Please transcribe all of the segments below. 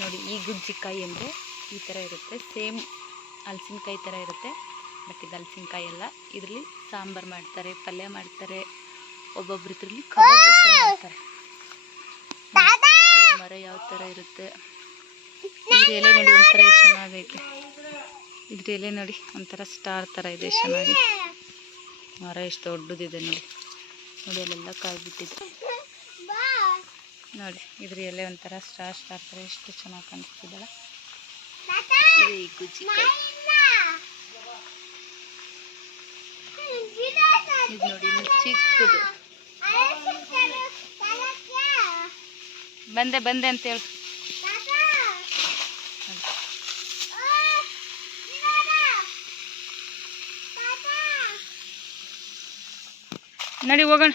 ನೋಡಿ ಈ ಗುಜ್ಜಿಕಾಯಿ ಅಂದರೆ ಈ ಥರ ಇರುತ್ತೆ. ಸೇಮ್ ಹಲಸಿನ್ಕಾಯಿ ಥರ ಇರುತ್ತೆ. ಬಟ್ ಇದು ಹಲಸಿನ್ಕಾಯಿ ಅಲ್ಲ. ಇದರಲ್ಲಿ ಸಾಂಬಾರು ಮಾಡ್ತಾರೆ ಪಲ್ಯ ಮಾಡ್ತಾರೆ ಒಬ್ಬೊಬ್ರು ಇದರಲ್ಲಿ ಕಬಾಬ್ ಮಾಡ್ತಾರೆ. ಮರ ಯಾವ ಥರ ಇರುತ್ತೆ? ಇದ್ರ ಎಲೆ ನೋಡಿ ಒಂಥರ ಎಷ್ಟು ಚೆನ್ನಾಗೈತೆ. ಇದ್ರ ಎಲೆ ನೋಡಿ ಒಂಥರ ಸ್ಟಾರ್ ಥರ ಇದೆ ಚೆನ್ನಾಗಿ. ಮರ ಎಷ್ಟು ದೊಡ್ಡದಿದೆ ನೋಡಿ. ನೋಡಿ ಅಲ್ಲೆಲ್ಲ ಕಾಯಿ ಬಿಟ್ಟಿದೆ ನೋಡಿ ಇದ್ರ ಎಲೆ ಒಂಥರ ಸ್ಟಾರ್ ಸ್ಟಾರ್ ಥರ ಎಷ್ಟು ಚೆನ್ನಾಗಿ ಕಾಣಿಸ್ತಿದ್ದಲ್ಲ ಇದು ನೋಡಿ ಚಿಕ್ಕದು. ಬಂದೆ ಬಂದೆ ಅಂತ ಹೇಳು. ನಡಿ ಹೋಗೋಣ.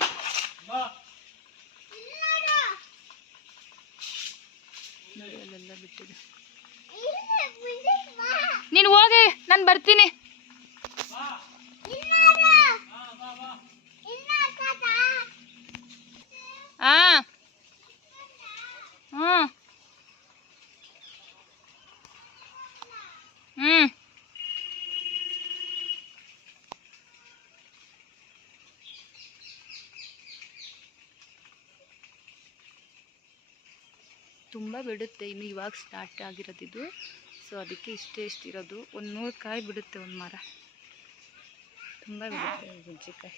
ಅಲ್ಲೆಲ್ಲ ಬಿಟ್ಟಿದೆ ನೀನು ಹೋಗಿ ನಾನು ಬರ್ತೀನಿ. ತುಂಬ ಬಿಡುತ್ತೆ. ಇನ್ನು ಇವಾಗ ಸ್ಟಾರ್ಟ್ ಆಗಿರೋದಿದು ಸೊ ಅದಕ್ಕೆ ಇಷ್ಟೇ ಇಷ್ಟಿರೋದು. ಒಂದು ನೂರು ಕಾಯಿ ಬಿಡುತ್ತೆ ಒಂದು ಮರ. ತುಂಬ ಬಿಡುತ್ತೆ ಈ ಗುಜ್ಜಿಕಾಯಿ